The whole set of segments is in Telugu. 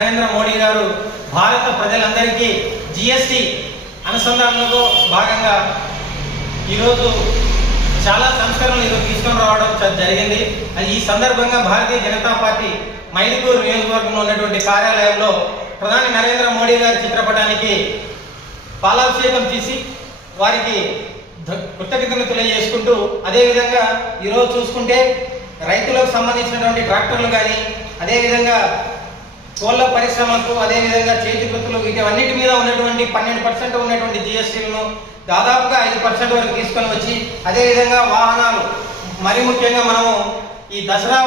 నరేంద్ర మోడీ గారు భారత ప్రజలందరికీ జిఎస్టి అనుసంధానంలో భాగంగా ఈరోజు చాలా సంస్కరణలు ఈరోజు తీసుకొని రావడం జరిగింది. అది ఈ సందర్భంగా భారతీయ జనతా పార్టీ మైదుకూరు నియోజకవర్గంలో ఉన్నటువంటి కార్యాలయంలో ప్రధాని నరేంద్ర మోడీ గారి చిత్రపటానికి పాలాభిషేకం చేసి వారికి కృతజ్ఞతలు తెలియజేసుకుంటూ అదేవిధంగా ఈరోజు చూసుకుంటే రైతులకు సంబంధించినటువంటి ట్రాక్టర్లు కానీ అదేవిధంగా కోళ్ళ పరిశ్రమకు అదేవిధంగా చేతి వృత్తులు వీటన్నిటి మీద ఉన్నటువంటి పన్నెండు పర్సెంట్ ఉన్నటువంటి జిఎస్టీలను దాదాపుగా ఐదు పర్సెంట్ వరకు తీసుకొని వచ్చి అదేవిధంగా వాహనాలు. మరి ముఖ్యంగా మనము ఈ దసరా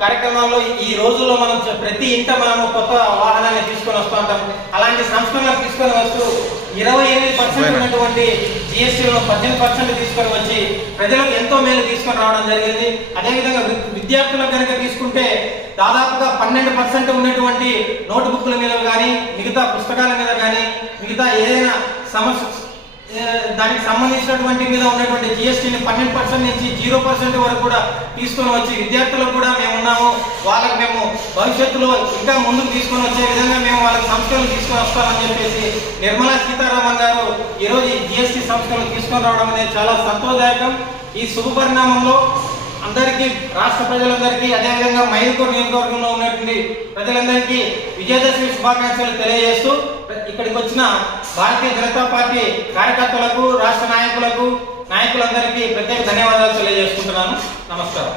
కార్యక్రమంలో ఈ రోజుల్లో మనం ప్రతి ఇంట మనము కొత్త వాహనాన్ని తీసుకొని వస్తూ ఉంటాం అలాంటి సంస్కరణలు తీసుకొని వస్తూ ఇరవై ఎనిమిది పర్సెంట్ ఉన్నటువంటి జిఎస్టీలో పద్దెనిమిది పర్సెంట్ తీసుకొని వచ్చి ప్రజలకు ఎంతో మేలు తీసుకొని రావడం జరిగింది. అదేవిధంగా విద్యార్థులకు కనుక తీసుకుంటే దాదాపుగా పన్నెండు పర్సెంట్ ఉన్నటువంటి నోట్ బుక్ల మీద కానీ మిగతా పుస్తకాల మీద కానీ మిగతా ఏదైనా సమస్య దానికి సంబంధించినటువంటి మీద ఉన్నటువంటి జిఎస్టీని పన్నెండు పర్సెంట్ నుంచి జీరో పర్సెంట్ వరకు కూడా తీసుకొని వచ్చి విద్యార్థులకు ఉన్నాము. వాళ్ళకి మేము భవిష్యత్తులో ఇంకా ముందుకు తీసుకొని వచ్చే విధంగా మేము వాళ్ళకి సంస్కరణలు తీసుకొని వస్తామని చెప్పేసి నిర్మలా సీతారామన్ గారు ఈరోజు ఈ జిఎస్టీ సంస్కరణలు తీసుకొని రావడం అనేది చాలా సంతోషదాయకం. ఈ శుభ పరిణామంలో అందరికీ రాష్ట్ర ప్రజలందరికీ అదేవిధంగా మైలుకూరు నియోజకవర్గంలో ఉన్నటువంటి ప్రజలందరికీ విజయదశమి శుభాకాంక్షలు తెలియజేస్తూ ఇక్కడికి వచ్చిన భారతీయ జనతా పార్టీ కార్యకర్తలకు రాష్ట్ర నాయకులకు నాయకులందరికీ ప్రత్యేక ధన్యవాదాలు తెలియజేసుకుంటున్నాను. నమస్కారం.